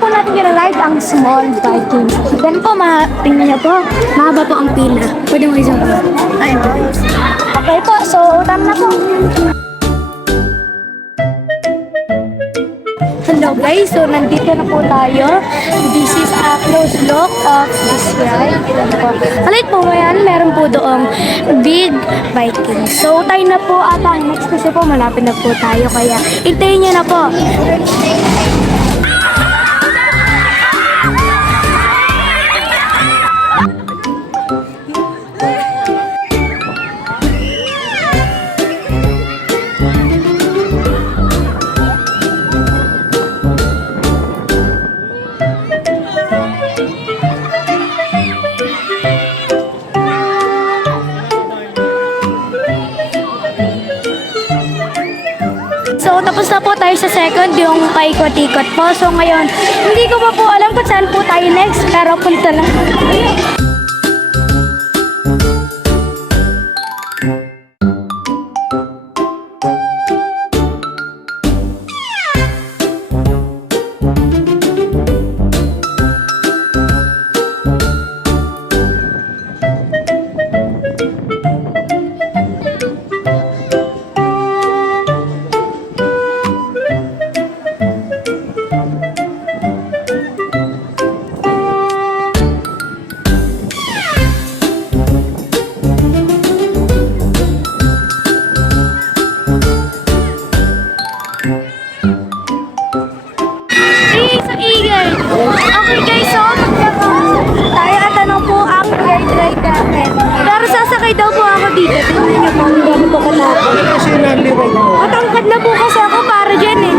po natin i-ride ang small Vikings. Then po, tingnan niyo po, mahaba po ang pila. Pwede mo isang po. Ayun. Okay po, so tama na po. Hello guys, so nandito na po tayo. This is a close look of this ride. Alit po ngayon, meron po doong Big Viking. So tayo na po at ang next kasi po malapit na po tayo. Kaya hintayin niyo na po. So, tapos na po tayo sa second, yung paikot-ikot po. So, ngayon, hindi ko pa po alam kung saan po tayo next, pero punta lang. Okay guys, so tayo at ano po ang ride namin. Pero sasakay daw po ako dito. Tingnan niyo po, hindi ako po katakot. Matangkad na po kasi ako para dyan eh.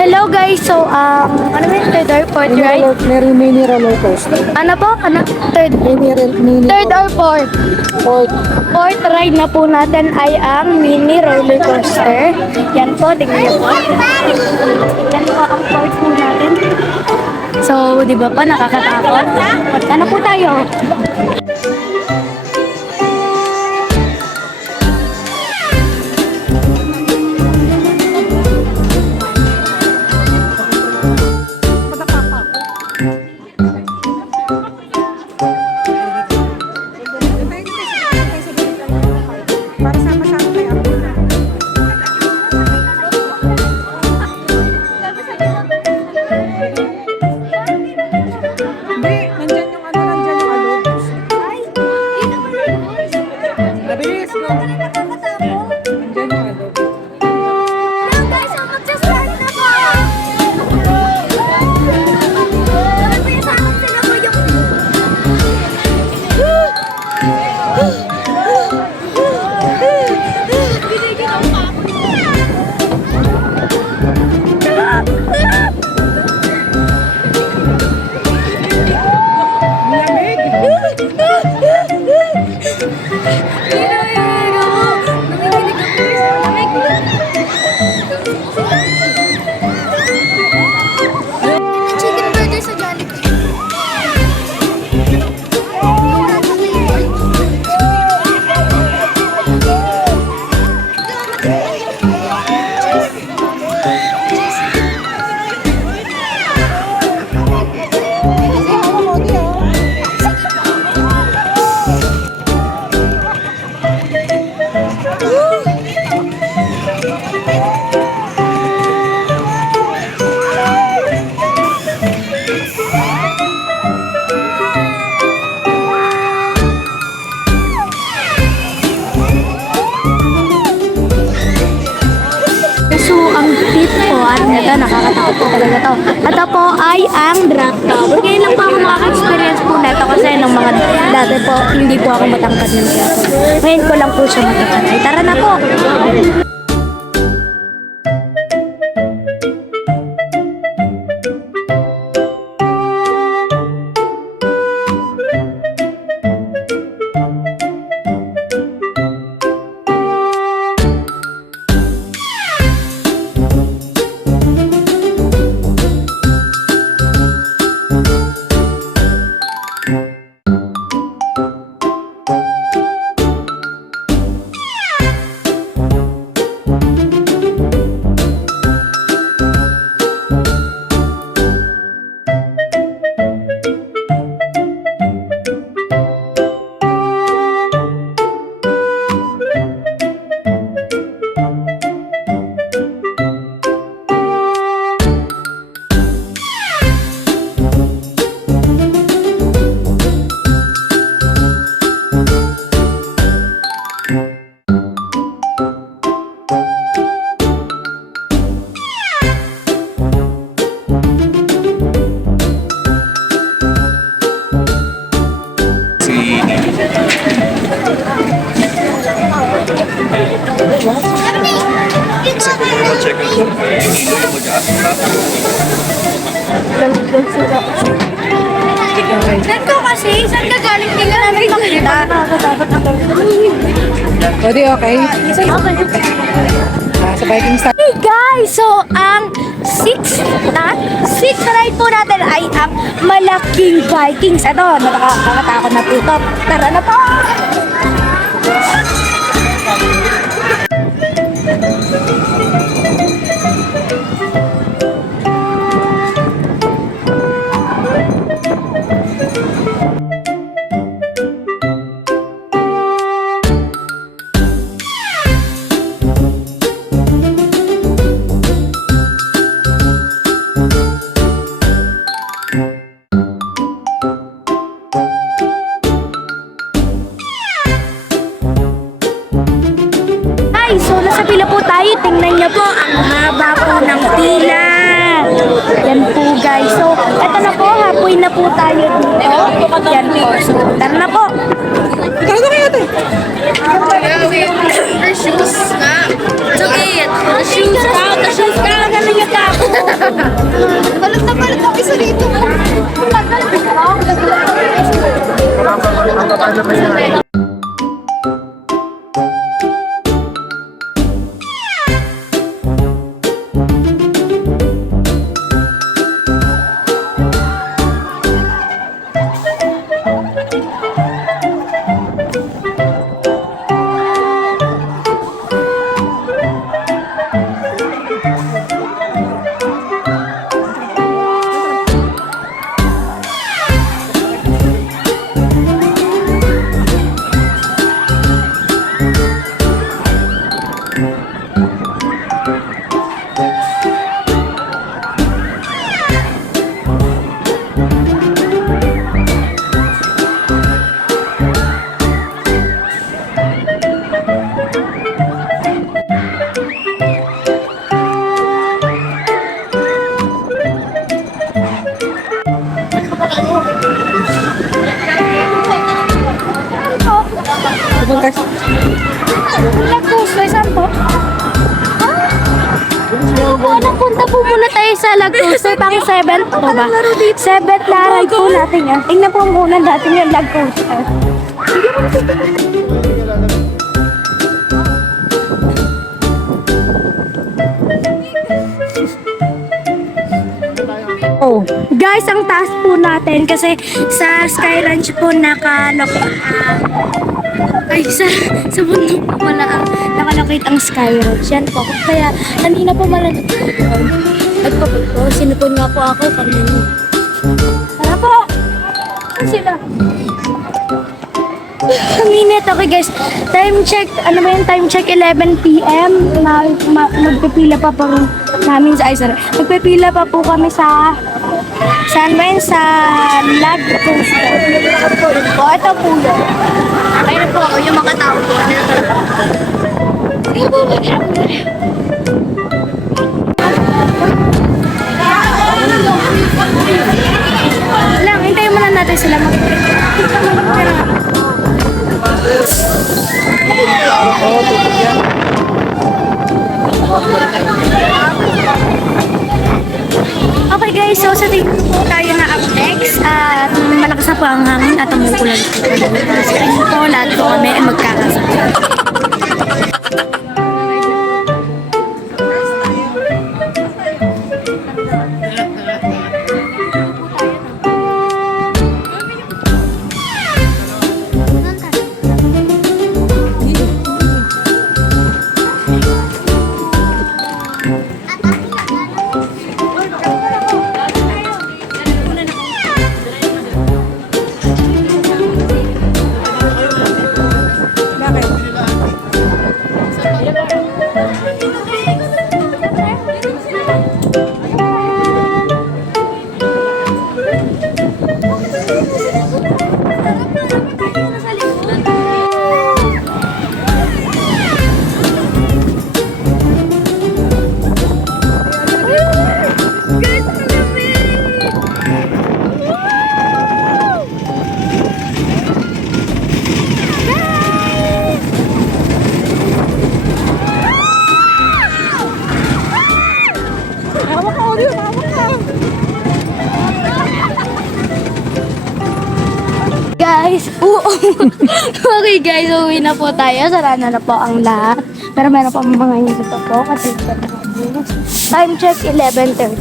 Hello guys, so ano ba yung third or fourth ride? Meron mini roller coaster. Ano po? Ano? Third? Mini Third or fourth? fourth. Fourth ride na po natin ay ang mini roller coaster. Yan po, tingnan niyo po. Yan po ang fourth po natin. So, di ba po, nakakatakot? Ano po tayo? Para sama-sama kayo. Hindi, nandyan yung ano. Ay, yun naman na yun. Mabilis, no? Nandyan yung ano. Hello guys, so magsa-start na po! Dapat may sakot sila po yung... Chicken burger sa Jollibee. dito. Nakakatakot po talaga to. Ito po ay ang drop tower. Ngayon lang po ako makaka-experience po na ito kasi nung mga dati po, hindi po ako matangkad ng teatro. Ngayon ko lang po siya matatangkad. Tara na po! Saan ko kasi? Saan ka galing? Hindi ka namin makita. Pwede, okay? Sa Viking Star. Hey guys! So, ang sixth ride po natin ay ang Malaking Vikings. Ito, nakakatakot na po ito. Tara na po! So, nasa pila po tayo. Tingnan niyo po, ang haba po ng pila. Yan po, guys. So, eto na po, hapoy na po tayo dito. Yan po. So, tara na po. Ikaw na kayo, ate. Her shoes ka. Sakit. Her shoes ka. The shoes ka. Ganun yung tapo. Balat na balat ang isa dito. Lagos, saan po? Nagpunta po muna tayo sa Lagos. So, pang 7th po ba? 7th na ride po natin yan. Tingnan po muna natin yung Lagos. Oh, guys, ang taas po natin kasi sa Sky Ranch po ay sa bundok po pala nakalakit ang Sky Ranch. Yan po. Kaya kanina po malamig nagpapag po. Sinupon nga po ako kanina. Tara po! Ano sila? Ang init. Okay guys, time check. Ano ba yung time check? 11 p.m. Magpipila pa po namin sa Isara. Magpipila pa po kami sa saan ba yun? Sa Lagos. O, ito po yun. Ayun po ako, yung mga tao po. Ayun po. natin sila Okay guys, so sa tingin po tayo na up next at malakas na po ang hangin at umuulan po. Sa tingin po lahat po kami ay magkakasama. Hawak ka, Odie. Hawak ka. Guys, okay guys, uwi na po tayo. Sarana na po ang lahat. Pero meron pa mga hindi pa po kasi time check 11:30.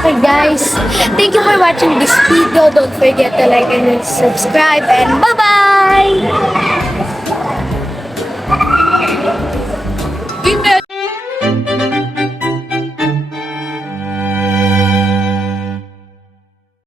Okay guys, thank you for watching this video. Don't forget to like and subscribe and bye-bye!